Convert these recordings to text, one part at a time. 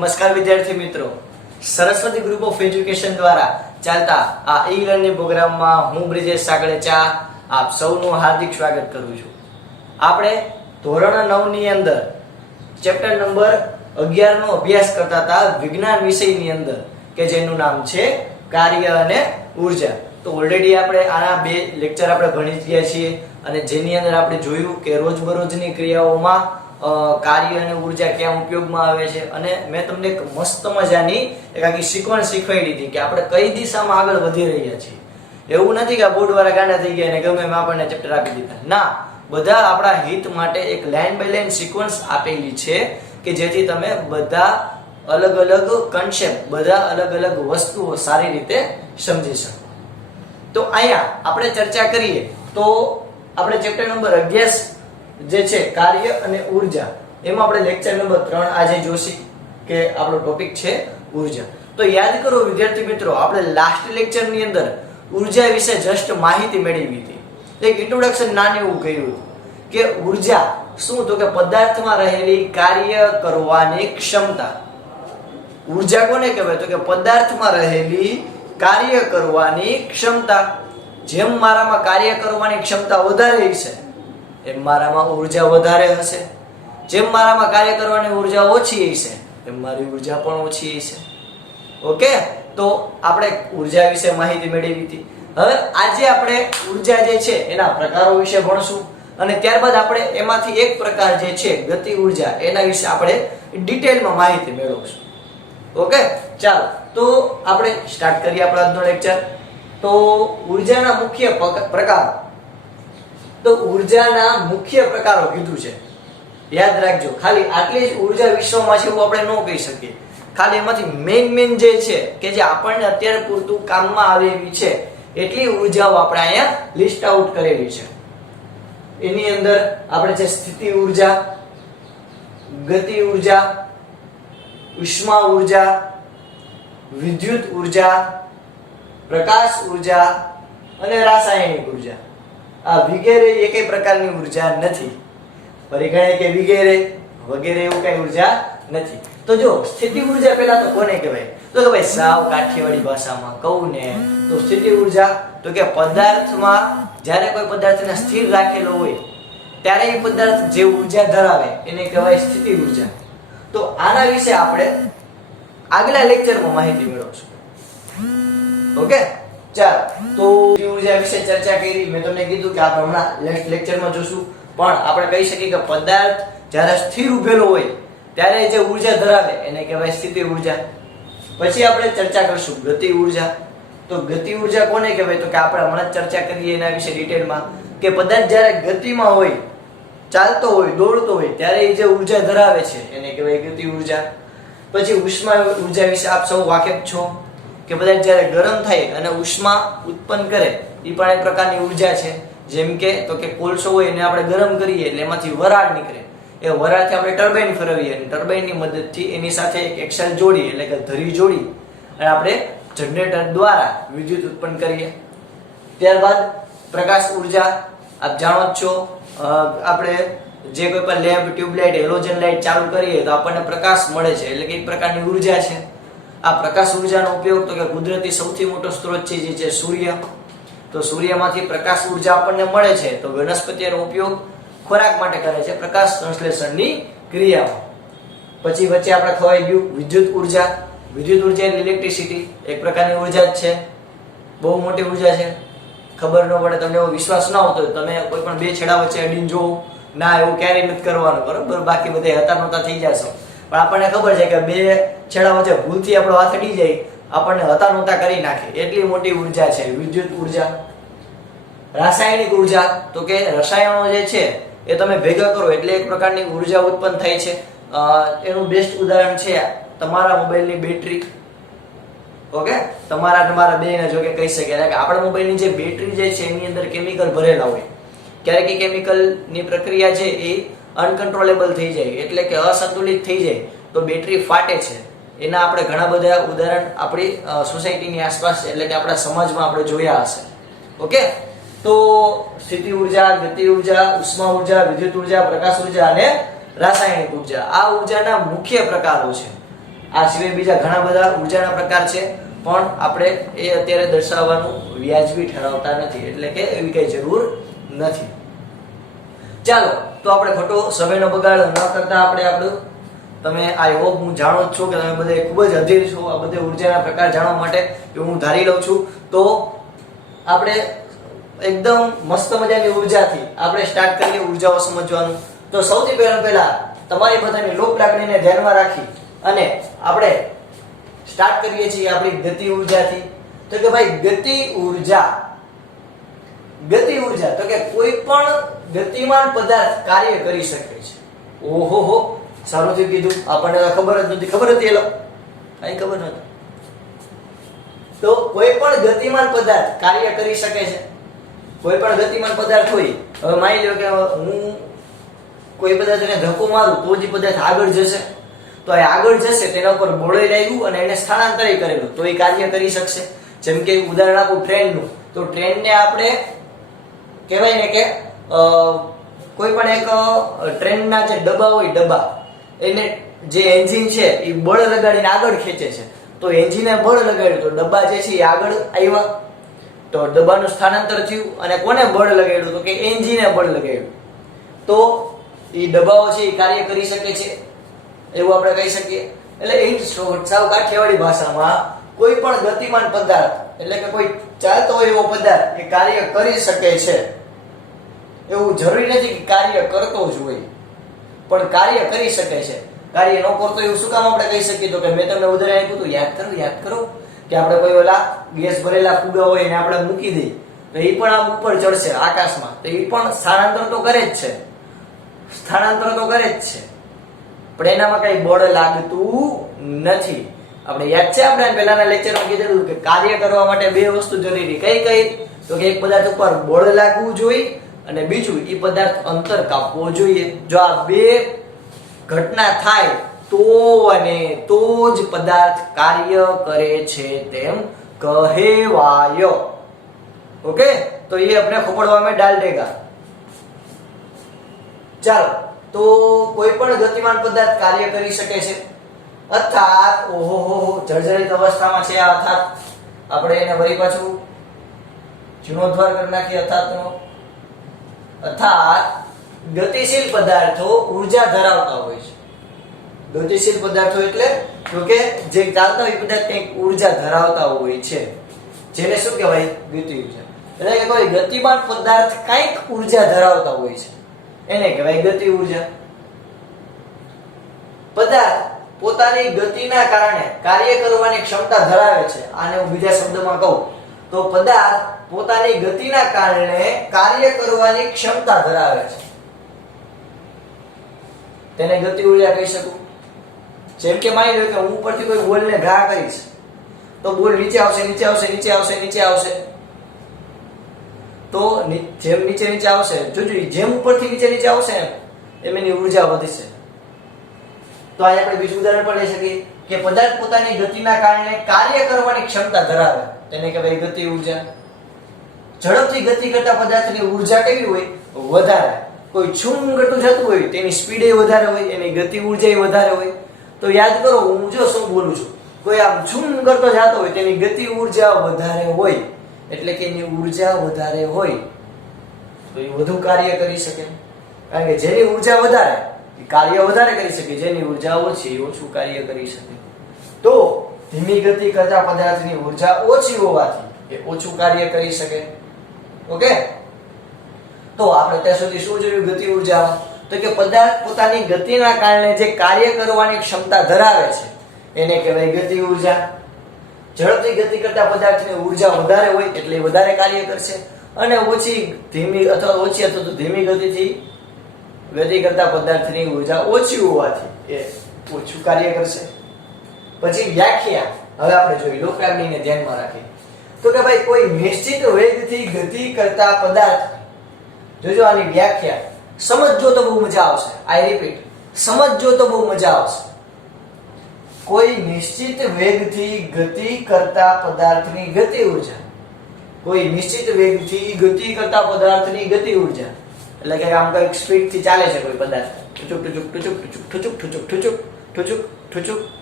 નમસ્કાર વિદ્યાર્થી મિત્રો, સરસ્વતી ગ્રુપ ઓફ એજ્યુકેશન દ્વારા ચાલતા આ ઈ લર્નિંગ પ્રોગ્રામમાં હું બ્રિજેશ સાગળેચા આપ સૌનું હાર્દિક સ્વાગત કરું છું। આપણે ધોરણ 9 ની અંદર ચેપ્ટર નંબર 11 નો અભ્યાસ કરતા હતા વિજ્ઞાન વિષયની અંદર કે જેનું નામ છે કાર્ય અને ઊર્જા। તો ઓલરેડી આપણે આના બે લેક્ચર આપણે ભણી ગયા છીએ અને જેની અંદર આપણે જોયું કે રોજબરોજની ક્રિયાઓમાં કાર્ય અને ઊર્જા કેમ ઉપયોગમાં આવે છે અને મેં તમને એક મસ્ત મજાની એક આખી સિક્વન્સ શીખવાડી હતી કે આપણે કઈ દિશામાં આગળ વધી રહ્યા છીએ। એવું નથી કે બોર્ડ વાળા ગાંડા થઈ ગયા અને ગમે એમ આપણને ચેપ્ટર આપી દીધા, ના, બધા આપણા હિત માટે એક લાઈન બાય લાઈન સિક્વન્સ આપેલી છે કે જેથી તમે બધા અલગ અલગ કન્સેપ્ટ, બધા અલગ અલગ વસ્તુઓ સારી રીતે સમજી શકો। તો અહીંયા આપણે ચર્ચા કરીએ તો આપણે ચેપ્ટર નંબર 11 જે છે કાર્ય અને ઊર્જા, એમાં આપણે લેક્ચર નંબર 3 આજે જોશી કે આપણો ટોપિક છે ઊર્જા। તો યાદ કરો વિદ્યાર્થી મિત્રો, આપણે લાસ્ટ લેક્ચર ની અંદર ઊર્જા વિશે જસ્ટ માહિતી મેળવી હતી, એક ઇન્ટ્રોડક્શન નાનું એવું કર્યું કે ઊર્જા શું, તો કે પદાર્થમાં રહેલી કાર્ય કરવાની ક્ષમતા। ઊર્જા કોને કહેવાય, તો કે પદાર્થમાં રહેલી કાર્ય કરવાની ક્ષમતા। જેમ મારામાં કાર્ય કરવાની ક્ષમતા વધારે હશે એમ મારામાં ઊર્જા વધારે હશે, જેમ મારામાં કાર્ય કરવાની ઊર્જા ઓછી હશે એમ મારી ઊર્જા પણ ઓછી હશે। ઓકે, તો આપણે ઊર્જા વિશે માહિતી મેળવી હતી। હવે આજે આપણે ઊર્જા જે છે એના પ્રકારો વિશે ભણશું અને ત્યારબાદ આપણે એમાંથી એક પ્રકાર જે છે ગતિ ઊર્જા, એના વિશે આપણે ડિટેલમાં માહિતી મેળવશું। ઓકે, ચાલો તો આપણે સ્ટાર્ટ કરીએ આપણો આજનો લેક્ચર। તો ઊર્જાના મુખ્ય પ્રકારો, તો ઊર્જાના મુખ્ય પ્રકારો કીધું છે, યાદ રાખજો। ખાલી આટલી જ ઊર્જા વિશ્વમાં છે એવું આપણે ન કહી શકીએ, ખાલી એમાંથી મેઇન જે છે કે જે આપણને અત્યારે પૂરતું કામમાં આવે એવી છે એટલી ઊર્જાઓ આપણે અહીંયા લિસ્ટ આઉટ કરેલી છે। એની અંદર આપણે છે સ્થિતિ ઊર્જા, ગતિ ઊર્જા, ઉષ્મા ઊર્જા, વિદ્યુત ઊર્જા, પ્રકાશ ઊર્જા અને રાસાયણિક ઊર્જા। આ વગેરે એકેય પ્રકારની ઊર્જા નથી, પરિગણે કે વગેરે વગેરે એવું કઈ ઊર્જા નથી। તો જો સ્થિતિ ઊર્જા પહેલા તો કોને કહેવાય, તો કે ભાઈ સાવ કાઠિયાવાડી ભાષામાં કહું ને તો સ્થિતિ ઊર્જા તો કે પદાર્થમાં જ્યારે કોઈ પદાર્થને સ્થિર રાખેલો હોય ત્યારે એ પદાર્થ જે ઊર્જા ધરાવે એને કહેવાય સ્થિતિ ઊર્જા। તો આના વિશે આપણે આગલા લેક્ચરમાં માહિતી મેળવશું। ઓકે, ચાલો તો ઊર્જા વિશે ચર્ચા કરી, મેં તમને કીધું કે આપણે હમણાં નેક્સ્ટ લેક્ચરમાં જોશું, પણ આપણે કહી શકીએ કે પદાર્થ જ્યારે સ્થિર ઉભેલો હોય ત્યારે જે ઊર્જા ધરાવે એને કહેવાય સ્થિતિ ઊર્જા। પછી આપણે ચર્ચા કરશું ગતિ ઊર્જા। તો ગતિ ઊર્જા કોને કહેવાય, તો કે આપણે હમણાં ચર્ચા કરીએ એના વિશે ડિટેલમાં કે પદાર્થ જ્યારે ગતિમાં હોય, ચાલતો હોય, દોડતો હોય ત્યારે જે ઊર્જા ધરાવે છે એને કહેવાય ગતિ ઊર્જા। પછી ઉષ્મા ઊર્જા વિશે આપ સૌ વાકેફ છો કે પદાર્થ જ્યારે ગરમ થાય અને ઉષ્મા ઉત્પન્ન કરે એ પણ એક પ્રકારની ઊર્જા છે। જેમ કે તો કે કોલસો હોય એને આપણે ગરમ કરીએ એટલે એમાંથી વરાળ નીકળે, એ વરાળથી આપણે ટર્બાઇન ફેરવીએ અને ટર્બાઇનની મદદથી એની સાથે એક એક્સેલ જોડી એટલે કે ધરી જોડી અને આપણે જનરેટર દ્વારા વિદ્યુત ઉત્પન્ન કરીએ। ત્યારબાદ પ્રકાશ ઊર્જા, આપ જાણો જ છો, આપણે જે કોઈ પણ લેમ્પ, ટ્યુબલાઇટ, હેલોજન લાઇટ ચાલુ કરીએ તો આપણને પ્રકાશ મળે છે, એટલે કે એક પ્રકારની ઊર્જા છે। આ પ્રકાશ ઊર્જાનો ઉપયોગ તો કે કુદરતી સૌથી મોટો સ્ત્રોત છે જે છે સૂર્ય। તો સૂર્યમાંથી પ્રકાશ ઊર્જા આપણને મળે છે, તો વનસ્પતિનો ઉપયોગ ખોરાક માટે કરે છે પ્રકાશ સંશ્લેષણની ક્રિયામાં। પછી વચ્ચે આપણે ખવાઈ ગયું વિદ્યુત ઊર્જા। વિદ્યુત ઊર્જા એટલે ઇલેક્ટ્રિસિટી, એક પ્રકારની ઊર્જા જ છે, બહુ મોટી ઊર્જા છે। ખબર ન પડે, તમને એવો વિશ્વાસ ન આવતો તમે કોઈ પણ બે છેડા વચ્ચે અડીને જોવો, ના એવું ક્યારેય નથી કરવાનું, બરોબર, બાકી બધે હતા નહોતા થઈ જશો। પણ આપણને ખબર છે કે બે છેડા વચ્ચે ભૂલથી આપણો હાથ અડી જાય, આપણને હતા નહોતા કરી નાખે, એટલી મોટી ઊર્જા છે વિદ્યુત ઊર્જા। રાસાયણિક ઊર્જા, તો કે રસાયણો જે છે એ તમે ભેગા કરો એટલે એક પ્રકારની ઊર્જા ઉત્પન્ન થાય છે। એનું બેસ્ટ ઉદાહરણ છે તમારા મોબાઈલની બેટરી। ઓકે, તમારા બેને જો કે કહી શકે કે આપણા મોબાઈલની જે બેટરી જે છે એની અંદર કેમિકલ ભરેલા હોય, ક્યારેક એ કેમિકલની પ્રક્રિયા છે એ અનકન્ટ્રોલેબલ થઈ જાય એટલે કે અસંતુલિત થઈ જાય તો બેટરી ફાટે છે। એના આપણે ઘણા બધા ઉદાહરણ આપણી સોસાયટીની આસપાસ એટલે કે આપણા સમાજમાં આપણે જોયા હશે। ઓકે, તો સ્થિતિ ઊર્જા, ગતિ ઊર્જા, ઉષ્મા ઊર્જા, વિદ્યુત ઊર્જા, પ્રકાશ ઊર્જા અને રાસાયણિક ઊર્જા, આ ઊર્જાના મુખ્ય પ્રકારો છે। આ સિવાય બીજા ઘણા બધા ઉર્જાના પ્રકાર છે, પણ આપણે એ અત્યારે દર્શાવવાનું વ્યાજબી ઠરાવતા નથી, એટલે કે એવી કઈ જરૂર નથી. ચાલો તો આપણે ખોટો સમયનો બગાડ ન કરતા આપણે આપણું, તમે આઈ હોપ હું જાણો જ છું કે તમે બધે ખૂબ જ અધીર છો આ બધે ઉર્જાના પ્રકાર જાણવા માટે, એવું હું ધારી લઉં છું. તો આપણે એકદમ મસ્ત મજાની ઉર્જાથી આપણે સ્ટાર્ટ કરીએ ઉર્જાઓ સમજવાનું. તો સૌથી પહેલા તમારી બધાની લોક લાગણીને ધ્યાનમાં રાખી અને આપણે સ્ટાર્ટ કરીએ છીએ આપણી ગતિ ઉર્જાથી. તો કે ભાઈ ગતિ ઉર્જા તો કે કોઈ પણ ગતિમાન પદાર્થ કાર્ય કરી શકે છે. ઓહો હો, સારું થયું કીધું, આપણને તો ખબર જ નથી. ખબર હતી એલો? કઈ ખબર નથી. તો કોઈ પણ ગતિમાન પદાર્થ કાર્ય કરી શકે છે. કોઈ પણ ગતિમાન પદાર્થ હોય, હવે માની લો કે હું કોઈ પદાર્થને ધક્કો મારું તો જ પદાર્થ આગળ જશે, તો એ આગળ જશે તેના ઉપર બળ લાગ્યું અને એને સ્થાનાંતરિત કરેલું તો એ કાર્ય કરી શકશે. જેમ કે ઉદાહરણ આપું ટ્રેનનું, તો ટ્રેનને આપણે કહેવાય ને કે કોઈ પણ એક ટ્રેનના જે ડબ્બા હોય, ડબ્બા એને જે એન્જિન છે એ બળ લગાડીને આગળ ખેંચે છે, તો એન્જિને બળ લગાડ્યું તો ડબ્બા જે છે એ આગળ આવ્યા, તો ડબ્બાનું સ્થાનાંતર થયું. અને કોને બળ લગાડ્યું? તો કે એન્જિને બળ લગાડ્યું, તો એ ડબ્બાઓ છે એ કાર્ય કરી શકે છે, એવું આપણે કહી શકીએ. એટલે એ સાવ કાઠિયાવાડી ભાષામાં કોઈ પણ ગતિમાન પદાર્થ એટલે કે કોઈ ચાલતો હોય એવો પદાર્થ એ કાર્ય કરી શકે છે. એવું જરૂરી નથી કે કાર્ય કરતો જ હોય, પણ કાર્ય કરી શકે છે. કાર્ય ન કરતો એવું શું કામ આપણે કહી શકીએ? તો કે મેં તમને ઉદાહરણ આપ્યું હતું, યાદ કરો કે આપણે કોઈ ઓલા ગેસ ભરેલા ફુગા હોય એને આપણે મૂકી દઈએ તો એ પણ આમ ઉપર ચડશે આકાશમાં, તો એ પણ સ્થાનાંતર તો કરે જ છે, પણ એનામાં કઈ બળ લાગતું નથી. આપણે યાદ છે, આપણે પહેલાના લેક્ચરમાં કીધેલું કે કાર્ય કરવા માટે બે વસ્તુ જરૂરી. કઈ? તો કે એક પદાર્થ ઉપર બળ લાગવું જોઈએ અને બીજું એ પદાર્થ અંતર કાપવો જોઈએ. જો આ બે ઘટના થાય તો જ પદાર્થ કાર્ય કરે છે તેમ કહેવાય. ઓકે, તો એ આપણે ખોપડવા में डाल देगा. ચાલો, તો કોઈ પણ ગતિમાન પદાર્થ કાર્ય કરી શકે છે, અર્થાત ઓહો જર્જરિત અવસ્થામાં છે આ અર્થાત. આપણે એને વળી પાછું જીર્ણોદ્ધાર કરી નાખીએ અર્થાત ગતિશીલ પદાર્થો ઉર્જા ધરાવતા હોય છે. ગતિશીલ પદાર્થો એટલે તો કે જે ચાલતા હોય પદાર્થ કંઈક ઉર્જા ધરાવતા હોય છે, જેને શું કહેવાય? ગતિ ઉર્જા. એટલે કે કોઈ ગતિમાન પદાર્થ કંઈક ઉર્જા ધરાવતા હોય છે એને કહેવાય ગતિ ઉર્જા. પદાર્થ પોતાની ગતિના કારણે કાર્ય કરવાની ક્ષમતા ધરાવે છે. આને હું બીજા શબ્દમાં કહું તો પદાર્થ પોતાની ગતિના કારણે કાર્ય કરવાની ક્ષમતા ધરાવે છે, તેને ગતિ ઉર્જા કહી શકું. જેમ કે માની લો કે હું ઉપરથી કોઈ બોલને ઘા કરીશ તો બોલ નીચે આવશે, તો જેમ નીચે આવશે, જેમ ઉપરથી નીચે આવશે એમ એની ઉર્જા વધશે. તો અહીં આપણે બીજું ઉદાહરણ પણ લઈ શકીએ કે પદાર્થ પોતાની ગતિના કારણે કાર્ય કરવાની ક્ષમતા ધરાવે, તેને કહેવાય ગતિ ઉર્જા. ઝડપથી ગતિ કરતા પદાર્થની ઉર્જા કેવી હોય? વધારે. કોઈ છૂમગતું જતું હોય તેની સ્પીડ વધારે હોય, એની ગતિ ઉર્જા વધારે હોય. તો યાદ કરો, હું જો શું બોલું છું, કોઈ આમ છૂમ કરતો જતો હોય તેની ગતિ ઉર્જા વધારે હોય, એટલે કે એની ઉર્જા વધારે હોય તો એ વધુ કાર્ય કરી શકે. કારણ કે જેની ઉર્જા વધારે એ કાર્ય વધારે કરી શકે, જેની ઉર્જા ઓછી ઓછું કાર્ય કરી શકે. તો ધીમી ગતિ કરતા પદાર્થની ઉર્જા ઓછી હોવાથી એ ઓછું કાર્ય કરી શકે. ઓકે, તો આપણે ત્યાં સુધી શું જોયું ગતિ ઉર્જામાં? તો કે પદાર્થ પોતાની ગતિના કારણે જે કાર્ય કરવાની ક્ષમતા ધરાવે છે એને કહેવાય ગતિ ઉર્જા. ઝડપથી ગતિ કરતા પદાર્થની ઉર્જા વધારે હોય એટલે વધારે કાર્ય કરશે, અને ધીમી અથવા તો ધીમી ગતિથી ગતિ કરતા પદાર્થની ઉર્જા ઓછી હોવાથી એ ઓછું કાર્ય કરશે. પછી વ્યાખ્યા હવે આપણે જોઈ લોકલાગણીને ધ્યાનમાં રાખી. તો કે ભાઈ કોઈ નિશ્ચિત વેગથી ગતિ કરતા પદાર્થ, જોજો આની વ્યાખ્યા સમજજો તો બહુ મજા આવશે. આઈ રિપીટ, સમજજો તો બહુ મજા આવશે. કોઈ નિશ્ચિત વેગથી ગતિ કરતા પદાર્થની ગતિ ઉર્જા, કોઈ નિશ્ચિત વેગથી ગતિ કરતા પદાર્થની ગતિ ઉર્જા એટલે કે આમ કઈક સ્પીડ થી ચાલે છે કોઈ પદાર્થ, ઠુચુક ઠુચુક ઠુચુક ઠુચુક ઠુચુક ઠુચુક ઠુચુક ઠુચુક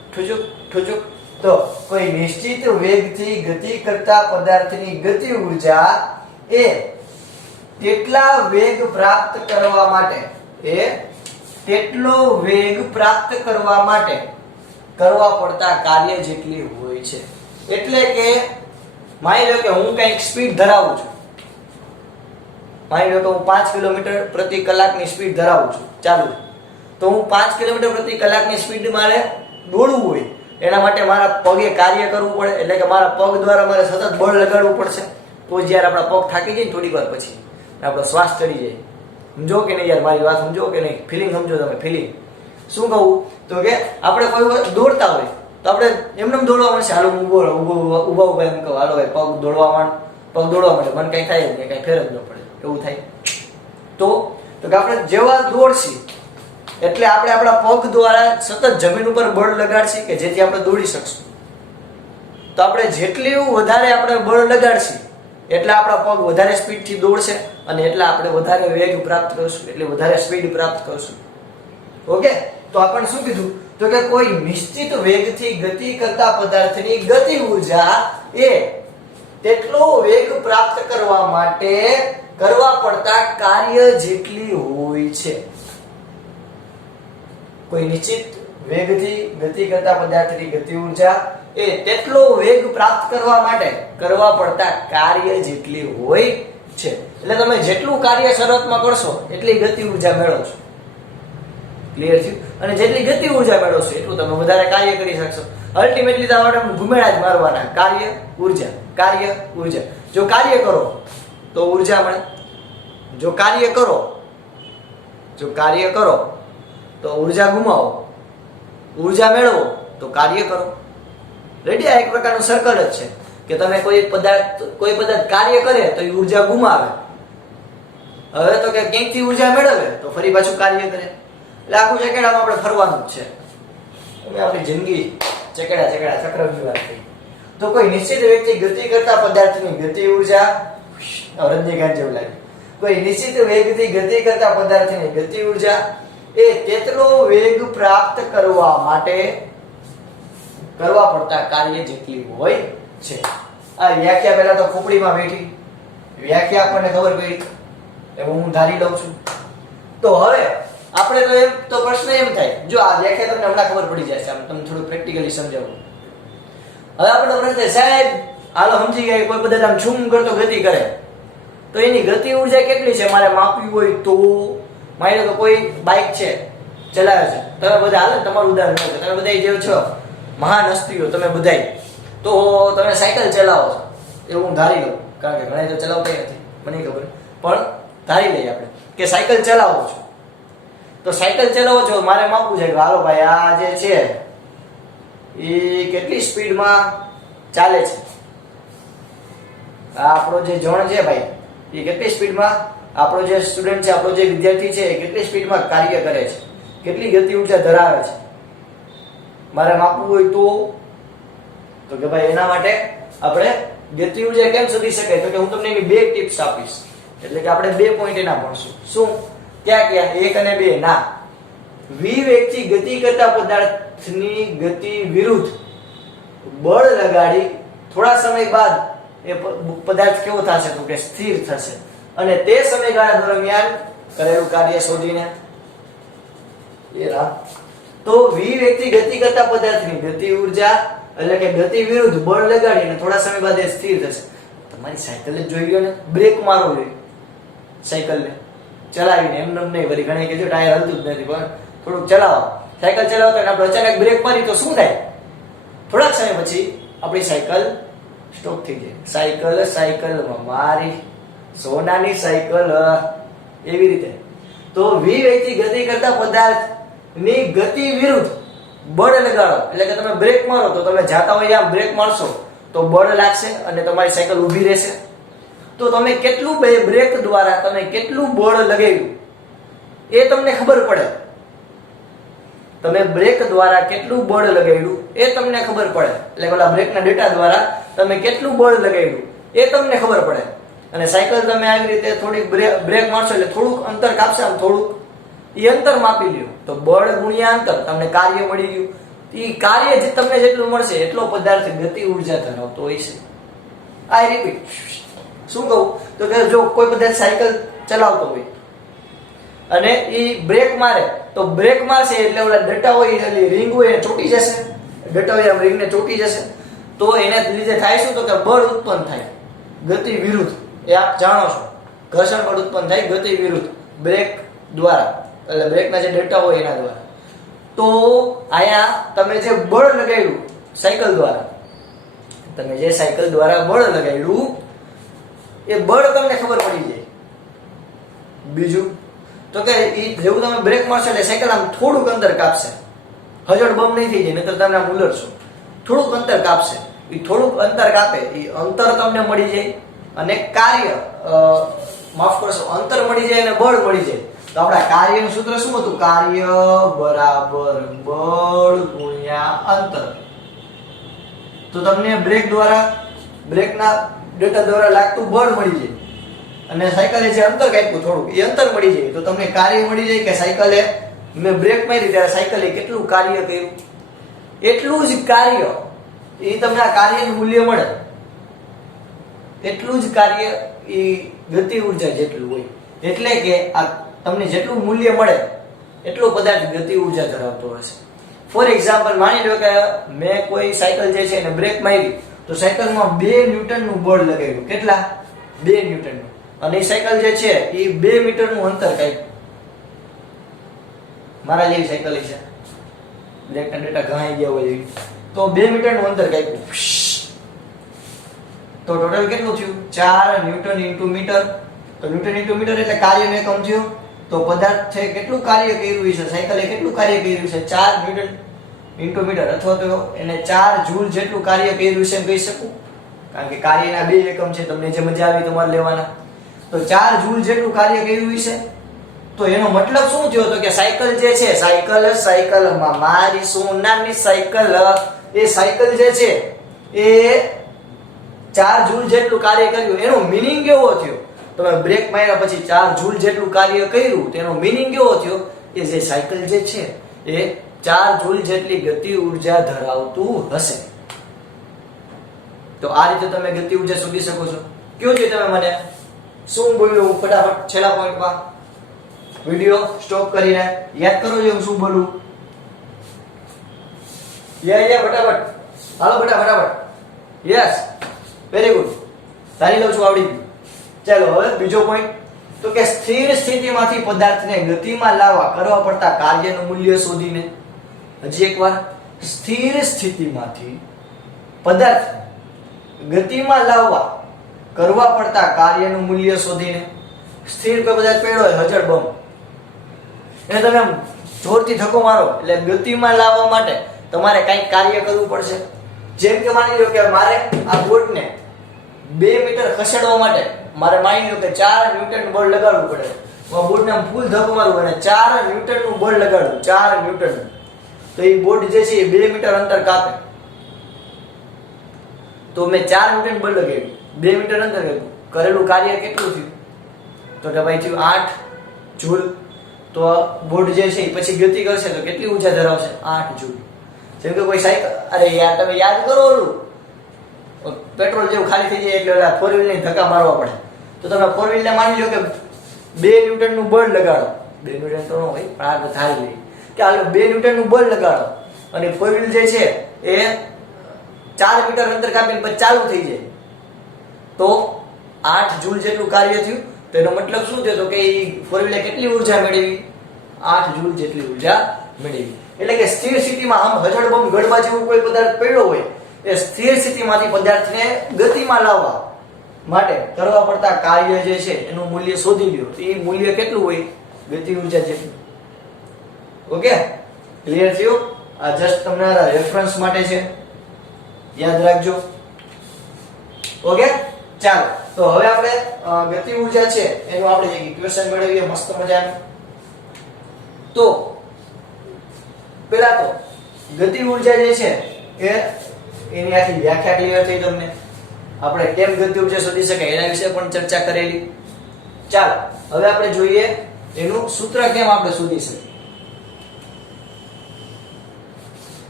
ઠુચુક ઠુચુક. તો કોઈ નિશ્ચિત વેગથી ગતિ કરતા પદાર્થની ગતિ ઊર્જા એ તેટલા વેગ પ્રાપ્ત કરવા માટે તેટલો વેગ પ્રાપ્ત કરવા માટે કરવા પડતા કાર્ય જેટલી હોય છે. એટલે કે માની લો કે હું કંઈક સ્પીડ ધરાવું છું, માની લો કે હું 5 કિલોમીટર પ્રતિ કલાકની સ્પીડ ધરાવું છું, ચાલુ, તો હું 5 કિલોમીટર પ્રતિ કલાકની સ્પીડ મારે દોડવું હોય, એના માટે મારા પગે કાર્ય કરવું પડે. એટલે કે મારા પગ દ્વારા મારે સતત બળ લગાડવું પડશે. તો જ્યારે આપણા પગ થાકી જાય થોડીક વાર પછી આપણો શ્વાસ ચડી જાય. સમજો કે નહીં યાર, મારી વાત સમજો કે નહીં? ફિલિંગ સમજો તમે? ફિલિંગ શું કહું? તો કે આપણે કોઈ દોડતા હોય તો આપણે એમને દોડવા માંડશે, હાલો ઊભા એમ કહો, હાલો ભાઈ પગ દોડવા માંડ, પગ દોડવા માંડે, મને કઈ થાય જ નહીં, કઈ ફેર જ ન પડે, એવું થાય. તો કે આપણે જેવા દોડશી એટલે આપણે આપણા પગ દ્વારા સતત જમીન ઉપર બળ લગાડશી કે જેથી આપણે દોડી શકશું. તો આપણે જેટલી વધારે આપણે બળ લગાડશી એટલે આપણા પગ વધારે સ્પીડથી દોડશે અને એટલે આપણે વધારે વેગ પ્રાપ્ત કરશું, એટલે વધારે સ્પીડ પ્રાપ્ત કરશું. ઓકે, તો આપણે શું કીધું? તો કે કોઈ નિશ્ચિત વેગથી ગતિ કરતા પદાર્થની ગતિ ઊર્જા એ તેટલો વેગ પ્રાપ્ત કરવા માટે કરવા પડતા કાર્ય જેટલી હોય છે. કોઈ નિશ્ચિત વેગથી ગતિ કરતા પદાર્થની ગતિ ઊર્જા એ તેટલો વેગ પ્રાપ્ત કરવા માટે કરવા પડતા કાર્ય જેટલી હોય છે. એટલે તમે જેટલું કાર્ય શરૂઆતમાં કરશો એટલી ગતિ ઊર્જા મેળવશો. ક્લિયર થયું? અને જેટલી ગતિ ઊર્જા મેળવશો એટલું તમે વધારે કાર્ય કરી શકશો. અલ્ટિમેટલી તમારે ઘુમેડા જ મારવાના, કાર્ય ઊર્જા, કાર્ય ઊર્જા. જો કાર્ય કરો તો ઊર્જા મળે, જો કાર્ય કરો તો ઊર્જા ગુમાવો, ઊર્જા મેળવો તો કાર્ય કરો. રેડી? આ એક પ્રકારનું સર્કલ જ છે કે તમે કોઈ પદાર્થ કાર્ય કરે તો એ ઊર્જા ગુમાવે, હવે તો કે ક્યાંકથી ઊર્જા મેળવે તો ફરી પાછું કાર્ય કરે. એટલે આખું ચકેડામાં આપણે ફરવાનું જ છે. અમે આપણી જિંદગી ચકેડા ચક્રવ્યૂહ વાત થઈ. તો કોઈ નિશ્ચિત વ્યક્તિ ગતિ કરતા પદાર્થની ગતિ ઊર્જા, રજનીકાંત જેવું લાગે, કોઈ નિશ્ચિત વેગથી ગતિ કરતા પદાર્થની ગતિ ઊર્જા એ તેટલો વેગ પ્રાપ્ત કરવા માટે કરવા પડતા કાર્ય જેટલી હોય છે. આ વ્યાખ્યા પહેલા તો ખોપડીમાં બેઠી, વ્યાખ્યા આપણને ખબર પડી એવું હું ધારી લઉં છું. તો હવે આપણે તો પ્રશ્ન એમ થાય, જો આ વ્યાખ્યા તમને હમણાં ખબર પડી જાય છે, તમને થોડું પ્રેક્ટિકલી સમજાવું. હવે આપણે પ્રશ્ન થાય, સાહેબ હાલો સમજી ગયા કોઈ પદાર્થ આમ છૂમ કરતો ગતિ કરે તો એની ગતિ ઊર્જા કેટલી છે મારે માપવી હોય તો? માની લો કે કોઈ બાઇક છે ચલાવે છે, તમે બધા હાલે તમારું ઉદાહરણ લો, તમે બધા જે છો મહાન હસ્તીઓ તમે બધાય, તો તમે સાયકલ ચલાવો છો એવું હું ધારી લઉં, કારણ કે ઘણા તો ચલાવતા નથી મને ખબર, પણ ધારી લઈએ આપણે કે સાયકલ ચલાવો છો. તો સાયકલ ચલાવો છો, મારે માપવું છે કે હાલો ભાઈ આ જે છે એ કેટલી સ્પીડમાં ચાલે છે, આ આપણો જે જણ છે ભાઈ એ કેટલી સ્પીડમાં, આપણો જે સ્ટુડન્ટ છે, આપણો જે વિદ્યાર્થી છે એ કેટલી સ્પીડમાં કાર્ય કરે છે, કેટલી ગતિ ઊર્જા ધરાવે છે, મારે માપવું હોય તો કે ભાઈ એના માટે આપણે ગતિ ઊર્જા કેમ શોધી શકાય? તો કે હું તમને એની બે ટિપ્સ આપીશ. એટલે કે આપણે 2 પોઈન્ટ એના ભણશું. શું? ક્યાં 1 અને 2 ના. વિવેગથી ગતિ કરતા પદાર્થની ગતિ વિરુદ્ધ બળ લગાડી થોડા સમય બાદ એ પદાર્થ કેવો થશે? તો કે સ્થિર થશે. અને તે સમયગાળા દરમિયાન કરેલું કાર્ય શોધીને તો વિવેગથી ગતિ કરતા પદાર્થની ગતિ ઊર્જા એટલે કે ગતિ વિરુદ્ધ બળ લગાડીને થોડા સમય બાદ એ સ્થિર થશે. તમારી સાયકલ જ જોઈ લો ને, બ્રેક મારો જોઈએ સાયકલને ચલાવીને, એમને નહીં. વળી ઘણી કે જો ટાયર હલતું જ નથી, પણ થોડુંક ચલાવો, સાયકલ ચલાવો તો આપણે અચાનક બ્રેક મારી તો શું થાય? થોડાક સમય પછી આપણી સાયકલ સ્ટોપ થઈ જાય. સાયકલમાં મારી સોનાની સાયકલ, એવી રીતે. તો વિવેગથી ગતિ કરતા પદાર્થની ગતિ વિરુદ્ધ બળ લગાડો એટલે કે તમે બ્રેક મારો તો તમે જાતા હોય આમ બ્રેક મારશો તો બળ લાગશે અને તમારી સાયકલ ઊભી રહેશે. તો તમે કેટલું બ્રેક દ્વારા તમે કેટલું બળ લગાવ્યું એ તમને ખબર પડે. તમે બ્રેક દ્વારા કેટલું બળ લગાવ્યું એ તમને ખબર પડે. એટલે પેલા બ્રેકના ડેટા દ્વારા તમે કેટલું બળ લગાવ્યું એ તમને ખબર પડે. અને સાયકલ તમે આવી રીતે થોડીક બ્રેક મારશો એટલે થોડુંક અંતર કાપશે, આમ થોડુંક એ અંતર માપી લ્યો તો બળ ગુણ્યા અંતર તમને કાર્ય મળી ગયું. એ કાર્ય જે તમને જેટલું મળશે એટલો પદાર્થ ગતિ ઉર્જા ધરાવતો હોય છે. આઈ રિપીટ, શું કહું તો કે જો કોઈ પદાર્થ સાયકલ ચલાવતો હોય અને એ બ્રેક મારે તો બ્રેક મારશે એટલે ઓલા ડટા હોય એટલે રિંગ હોય એ ચોટી જશે, ડટા હોય આમ રિંગને ચોટી જશે. તો એના લીધે થાય શું તો કે બળ ઉત્પન્ન થાય ગતિ વિરુદ્ધ. એ આપ જાણો છો, ઘર્ષણ બળ ઉત્પન્ન થાય ગતિ વિરુદ્ધ બ્રેક દ્વારા, એટલે બ્રેકના જે ડટા હોય એના દ્વારા. તો અહીંયા તમે જે બળ લગાડ્યું સાયકલ દ્વારા, તમે જે સાયકલ દ્વારા બળ લગાડ્યું એ બળ તમને ખબર પડી જાય. બીજું તો કે જેવું તમે બ્રેક મારશો એટલે સાયકલ આમ થોડુંક અંતર કાપશે, હજળ બમ નહીં થઈ જાય, નહીતર તમે આમ ઉલટશો. થોડુંક અંતર કાપશે, એ થોડુંક અંતર કાપે એ અંતર તમને મળી જાય અને કાર્ય માફ કરશો અંતર મળી જાય અને બળ મળી જાય. તો આપણા કાર્યનું સૂત્ર શું હતું? કાર્ય બરાબર બળ ગુણ્યા અંતર. તો તમને બ્રેક દ્વારા બ્રેકના ડેટા દ્વારા લાગતું બળ મળી જાય અને સાયકલે જે અંતર કાપ્યું થોડુંક એ અંતર મળી જાય. તો તમને કાર્ય મળી જાય કે સાયકલે મેં બ્રેક મારી ત્યારે સાયકલે કેટલું કાર્ય કર્યું, એટલું જ કાર્ય એ તમને આ કાર્યનું મૂલ્ય મળે. એટલું જ કાર્ય એ ગતિ ઉર્જા જેટલું હોય. એટલે કે આ તમને જેટલું મૂલ્ય મળે એટલો પદાર્થ ગતિ ઉર્જા ધરાવતો હશે. ફોર એક્ઝામ્પલ માની લો કે મેં કોઈ સાયકલ જે છે એને બ્રેક મારી તો સાયકલમાં 2 ન્યૂટનનું બળ લગાવ્યું. કેટલા? 2 ન્યૂટનનું. અને એ સાયકલ જે છે એ 2 મીટરનું અંતર કાપ્યું. મારા જેવી સાયકલ છે, બ્રેકના ડેટા ઘણાઈ ગયા હોય એવી, તો 2 મીટરનું અંતર કાપ્યું. તો ટોટલ કેટલું થયું? 4 ન્યૂટન ઇન્ટુ મીટર. તો ન્યૂટન ઇન્ટુ મીટર એટલે કાર્યનો એકમ થયો. તો પદાર્થે કેટલું કાર્ય કર્યું છે, સાયકલે કેટલું કાર્ય કર્યું છે? 4 ન્યૂટન ઇન્ટુ મીટર, અથવા તો એને 4 જૂલ જેટલું કાર્ય કર્યું છે એમ કહી શકું, કારણ કે કાર્યના 2 એકમ છે. તમને જે મજા આવી તમારે લેવાના. તો 4 જૂલ જેટલું કાર્ય કર્યું છે. તો એનો મતલબ શું થયો? તો કે સાયકલ જે છે, સાયકલમાં મારી સોનાની સાયકલ, એ સાયકલ જે છે એ 4 જૂલ જેટલું કાર્ય કર્યું. એનો મીનિંગ કેવો થયો? તમે બ્રેક માર્યા પછી 4 જૂલ જેટલું કાર્ય કર્યું, તેનો મીનિંગ કેવો થયો? કે જે સાયકલ જે છે એ 4 જૂલ જેટલી ગતિ ઉર્જા ધરાવતું હશે. તો આ રીતે તમે ગતિ ઉર્જા શોધી શકો છો. કયો છે તમે મને શું બોલ્યો? ફટાફટ છેલ્લા પોઈન્ટમાં વિડિયો સ્ટોપ કરીને યાદ કરો છો હું શું બોલું. ફટાફટ હાલો ફટાફટ. Yes, very good. ધારી લઉં છું આવડી ગયું. ચાલો હવે બીજો પોઈન્ટ, તો કે સ્થિર સ્થિતિમાંથી પદાર્થને ગતિમાં લાવવા કરવા પડતા કાર્યનું મૂલ્ય શોધીને. હજી એકવાર, સ્થિર સ્થિતિમાંથી પદાર્થ ગતિમાં લાવવા કરવા પડતા કાર્યનું મૂલ્ય શોધીને. સ્થિર કોઈ પદાર્થ પડ્યો હોય હજળ બમ, એને તમે જોરથી ધક્કો મારો એટલે ગતિમાં લાવવા માટે તમારે કંઈક કાર્ય કરવું પડશે. જેમ કે માની લો કે મારે આ બોટને 2 મીટર ખસેડવા માટે મારે માની લો કે 4 ન્યૂટન બળ લગાડવું પડે. હું બોટને ફૂલ ધક્કો મારું અને 4 ન્યૂટનનું બળ લગાડું, 4 ન્યૂટન. તો એ બોટ જે છે એ 2 મીટર અંતર કાપે. તો મેં 4 ન્યૂટન બળ લગાવ્યું, 2 મીટર અંતર કરેલું કાર્ય કેટલું થયું? તો કે ભાઈ થયું 8 જૂલ. તો બોટ જે છે એ પછી ગતિ કરશે તો કેટલી ઊર્જા ધરાવશે? 8 જૂલ. જેમ કે કોઈ સાયકલ, અરે યાર તમે યાદ કરો ઓલું પેટ્રોલ જેવું ખાલી થઈ જાય એટલે ઓલા 4 વ્હીલ ને ધક્કા મારવા પડે. તો તમે 4 વ્હીલ ને માની લો કે 2 ન્યૂટન નું બળ લગાડો. 2 ન્યૂટન તો ન હોય પણ આ ધારી લઈએ કે હાલો 2 ન્યૂટન નું બળ લગાડો અને 4 વ્હીલ જે છે એ 4 મીટર અંતર કાપીને પછી ચાલુ થઈ જાય. તો 8 જૂલ જેટલું કાર્ય થયું. તો એનો મતલબ શું થયો? તો કે એ 4 વ્હીલે કેટલી ઊર્જા મેળવી? 8 જૂલ જેટલી ઊર્જા મેળવી. એટલે કે સ્થિર સ્થિતિમાં આમ હજળ બમ ગળવા જેવું કોઈ પદાર્થ પડ્યો હોય એ સ્થિર સ્થિતિમાંથી પદાર્થને ગતિમાં લાવવા માટે કરવા પડતા કાર્ય જે છે એનું મૂલ્ય શોધી લ્યો. તો એ મૂલ્ય કેટલું હોય? ગતિ ઊર્જા જેટલું. ઓકે, ક્લિયર થયું? આ જસ્ટ તમારા રેફરન્સ માટે છે, યાદ રાખજો. ઓકે, ચાલો તો હવે આપણે ગતિ ઊર્જા છે એનું આપણે એક ઇક્વેશન મેળવીએ મસ્ત મજાનું. તો પેલા તો ગતિ ઊર્જા જે છે એ એની આખી વ્યાખ્યા ક્લિયર થઈ તમને. આપણે કેમ ગતિ ઊર્જા શોધી શકાય એના વિશે પણ ચર્ચા કરેલી. ચાલો હવે આપણે જોઈએ એનું સૂત્ર કેમ આપણે શોધી શકીએ.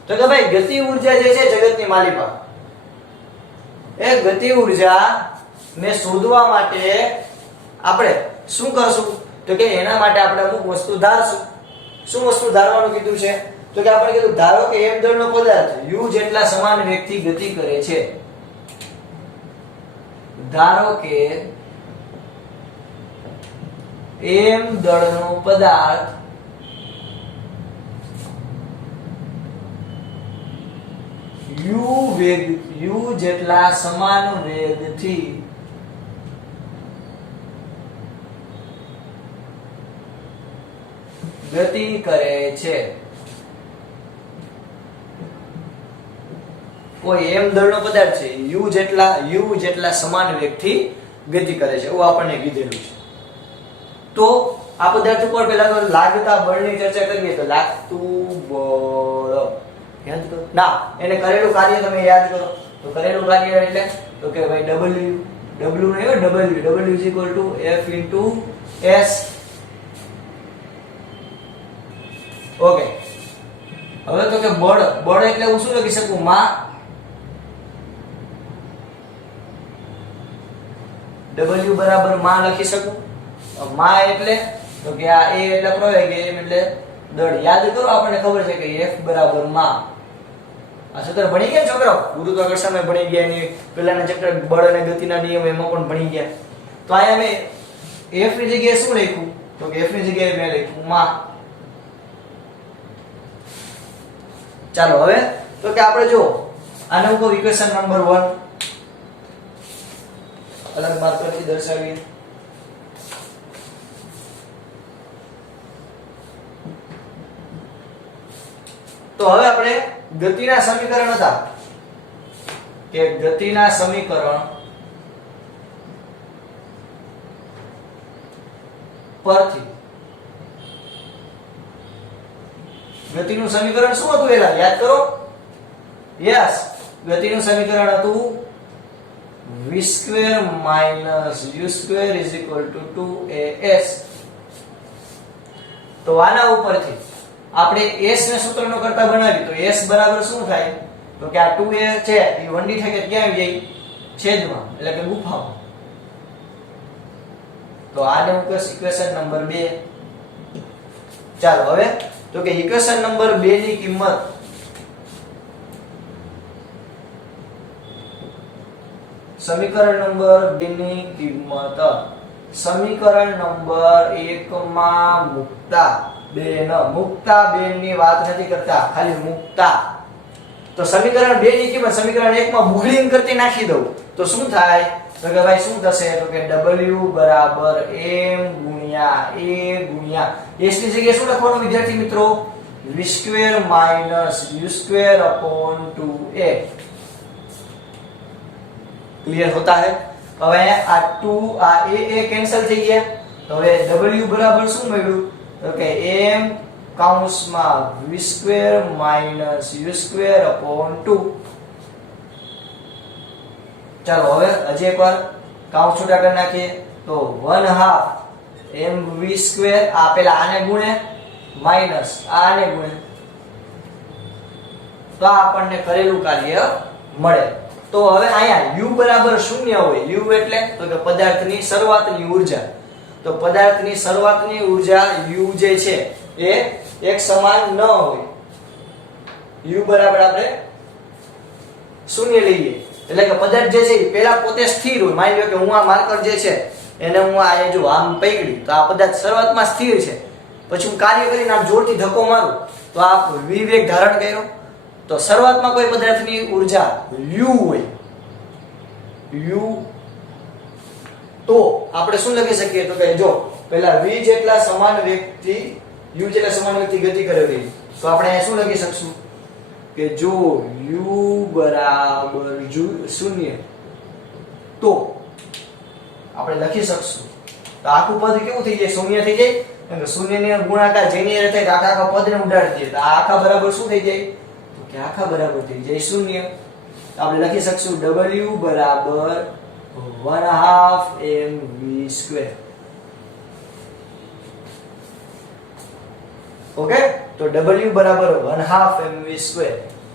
તો કે ભાઈ ગતિ ઊર્જા જે છે જગતની માલિકા, એ ગતિ ઊર્જા ને શોધવા માટે આપણે શું કરશું? તો કે એના માટે આપણે અમુક વસ્તુ ધારશું. શું વસ્તુ ધારવાનું કીધું છે? તો કે આપણે કીધું ધારો કે m દળનો પદાર્થ u જેટલા સમાન વેગથી ગતિ કરે છે. ધારો કે m દળનો પદાર્થ u જેટલા સમાન વેગથી ગતિ કરે છે. કોઈ m દળનો પદાર્થ છે u જેટલા સમાન વેગથી ગતિ કરે છે એવું આપણને કીધેલું છે. તો આ પદાર્થ ઉપર પહેલા તો લાગતા બળની ચર્ચા કરીએ તો લાગતું બળ યાદ કરો ના, એને કરેલું કાર્ય તમે યાદ કરો. તો કરેલું કાર્ય એટલે તો કે ભાઈ w ને w F S. ઓકે, હવે તો કે બળ એટલે હું શું લખી શકું? માં w બરાબર માં લખી શકું. માં એટલે તો કે આ a એટલે પ્રવેગ, m એટલે દળ. યાદ કરો, આપણને ખબર છે કે F બરાબર માં. આ સૂત્ર ભણી ગયા છોકરાઓ? ગુરુત્વાકર્ષણમાં ભણી ગયા, એની પહેલાના ચેપ્ટર બળ અને ગતિના નિયમ એમાં પણ ભણી ગયા. તો અહીંયા મેં F ની જગ્યાએ શું લખ્યું? તો કે F ની જગ્યાએ મેં લખ્યું માં. ચાલો હવે તો કે આપણે જો આને ઉપર ઇક્વેશન નંબર 1 અલગ માત્રાથી દર્શાવીએ. તો હવે આપણે ગતિના સમીકરણ હતા કે ગતિના સમીકરણ પરથી ગતિનું સમીકરણ શું હતું? એલા યાદ કરો. યસ, ગતિનું સમીકરણ હતું v² u² = 2as. તો આના ઉપરથી આપણે s ને સૂત્રનો કરતા બનાવી તો s બરાબર શું થાય? તો કે આ 2a છે એ 1d થાય કે ક્યાં આવી જાય? છેદમાં, એટલે કે ગુફામાં. તો આને મૂકીએ ઇક્વેશન નંબર 2. ચાલો હવે તો કે ઇક્વેશન નંબર 2 ની કિંમત સમીકરણ નંબર 2 ની કિંમત સમીકરણ નંબર 1 માં મુકતા 2 ની વાત નથી કરતા, ખાલી મુકતા. તો સમીકરણ 2 ની કિંમત સમીકરણ 1 માં બુગડીને કરતી નાખી દઉં તો શું થાય? તો કે ભાઈ શું થશે? તો કે w બરાબર m ગુણ્યા a ગુણ્યા s ની જગ્યાએ શું લખવાનું વિદ્યાર્થી મિત્રો? v² - u²/2a. क्लियर होता है? હવે આ 2 આ a કેન્સલ થઈ ગયા. તો હવે w બરાબર શું મળ્યું? તો કે m કૌંસમાં v² - u²/2. ચાલો હવે હજી એકવાર કૌંસ છૂટા કરી નાખીએ. તો 1/2 mv², આ પેલા આને ગુણે માઈનસ આને ગુણે, તો આપણને કરેલું કાર્ય મળે. તો હવે અહીંયા u બરાબર 0 હોય. u એટલે તો કે પદાર્થની શરૂઆતની ઊર્જા. તો પદાર્થની શરૂઆતની ઊર્જા u જે છે એ એક સમાન ન હોય. u બરાબર આપણે 0 લઈએ એટલે કે પદાર્થ જે છે એ પહેલા પોતે સ્થિર હોય. માની લો કે હું આ માર્કર જે છે એને હું આ જો આમ પકડી તો આ પદાર્થ શરૂઆતમાં સ્થિર છે, પછી હું કાર્ય કરીને આમ જોરથી ધક્કો મારું તો આ v વેગ ધારણ કર્યો. તો શરૂઆતમાં કોઈ પદાર્થની ઊર્જા u હોય, u, તો આપણે શું લખી શકીએ? તો કે જો પહેલા v જેટલા સમાન વેગથી u જેટલા સમાન વેગથી ગતિ કરેલી, તો આપણે અહીંયા શું લખી શકશું? કે જો u બરાબર 0 તો આપણે લખી શકશું. તો આખું પદ કેવું થઈ જાય? 0 થઈ જાય. કારણ કે 0 ને ગુણાકાર જેની હારે થાય તો આખા પદને ઉડાડી દઈએ. તો આ આખા બરાબર શું થઈ જાય? તો કે આખા બરાબર થઈ જાય 0. તો આપણે લખી શકશું w બરાબર 1/2 mv². ઓકે, તો w બરાબર 1/2 mv².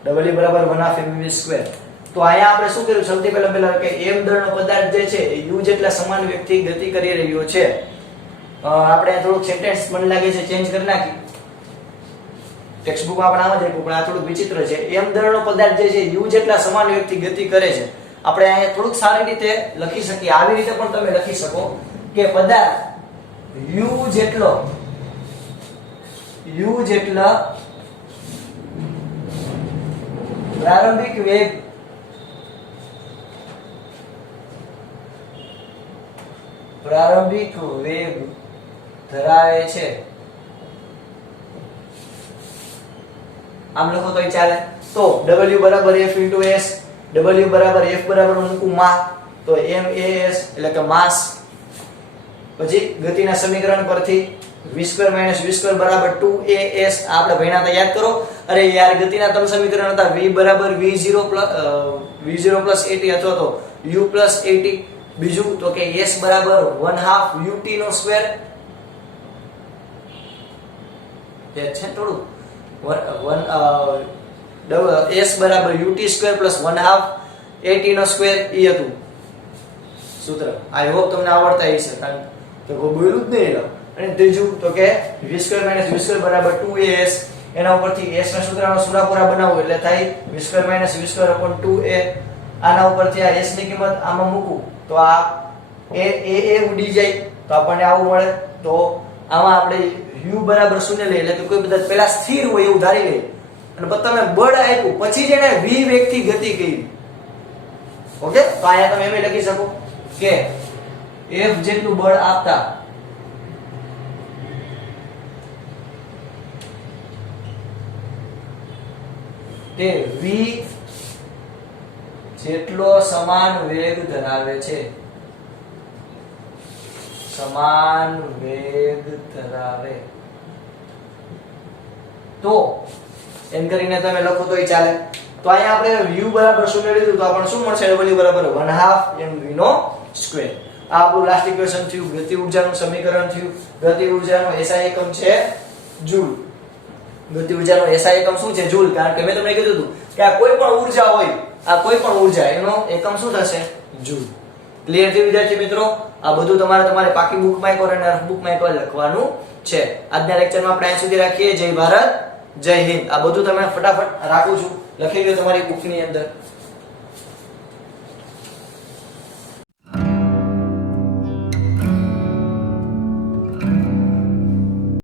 W બરાબર 1/2 mv સ્ક્વેર. તો અહીંયા આપણે શું કર્યું? સૌથી પહેલા કે m દળનો પદાર્થ જે છે એ u જેટલા સમાન વેગથી ગતિ કરી રહ્યો છે. આપણે થોડુંક સેન્ટેન્સ મને લાગે છે ચેન્જ કરી નાખી. ટેક્સ્ટ બુકમાં પણ આમ જ આપ્યું, પણ આ થોડુંક વિચિત્ર છે. m દળનો પદાર્થ જે છે u જેટલા સમાન વેગથી ગતિ કરે છે. આપણે અહીંયા થોડુંક સારી રીતે લખી શકીએ. આવી રીતે પણ તમે લખી શકો કે પદાર્થ u જેટલા પ્રારંભિક વેગ ધરાવે છે. આમ લખો તો ચાલે. તો w બરાબર f * s, w બરાબર f બરાબર મૂકું માં, તો mass એટલે કે માસ. પછી ગતિના સમીકરણ પરથી v2 - v2 બરાબર 2as આપણે ભણ્યા હતા, યાદ કરો. અરે યાર, ગતિના ત્રણ સમીકરણ હતા. v બરાબર v0 + at અથવા તો u + at. બીજું તો કે s બરાબર 1/2 ut નો સ્ક્વેર. તે છે થોડું s બરાબર ut square + 1/2 at no square ઈ હતું સૂત્ર. આઈ હોપ તમને આવડતા હશે, કારણ કે કોઈ બોલ્યું જ નહીં. અને ત્રીજું તો કે v2 - v2 બરાબર 2as. એના ઉપરથી s ના સૂત્રનો સુરાપુરા બનાવો એટલે થાય v2 - v2 / 2a. આના ઉપરથી આ s ની કિંમત આમાં મૂકું તો આ a ઉડી જાય, તો આપણને આવું મળે. તો આમાં આપણે u બરાબર 0 લઈએ, એટલે કે કોઈ પદાર્થ પહેલા સ્થિર હોય એવું ધારી લઈએ, અને પછી તમે બળ આપ્યું, પછી જેને v વેગથી ગતિ કરી. ઓકે, તો અહીંયા તમે એમ લખી શકો કે f જેટલું બળ આપતા તે v જેટલો સમાન વેગ ધરાવે છે. સમાન વેગ ધરાવે. તો એમ કરીને તમે લખો તોય ચાલે. તો અહીંયા આપણે u બરાબર 0 લીધું, તો આપણને શું મળશે? w બરાબર 1/2 mv નો સ્ક્વેર. આ આપણું લાસ્ટ ઇક્વેશન થયું. ગતિ ઊર્જાનું સમીકરણ થયું. ગતિ ઊર્જાનો SI એકમ છે જૂલ. ગતિ ઊર્જાનો SI એકમ શું છે? જૂલ. કારણ કે મેં તમને કીધું હતું કે આ કોઈ પણ ઊર્જા હોય, આ કોઈ પણ ઊર્જા એનો એકમ શું થશે? જૂલ. ક્લિયર થયું વિદ્યાર્થી મિત્રો? આ બધું તમારે પાકી બુકમાં એક અને રફ બુકમાં એક લખવાનું છે. આજના લેક્ચરમાં આપણે અહીં સુધી રાખીએ. જય ભારત, જય હિન્દ. આ બધું તમે ફટાફટ રાખું છું, લખી લો તમારી બુકની અંદર.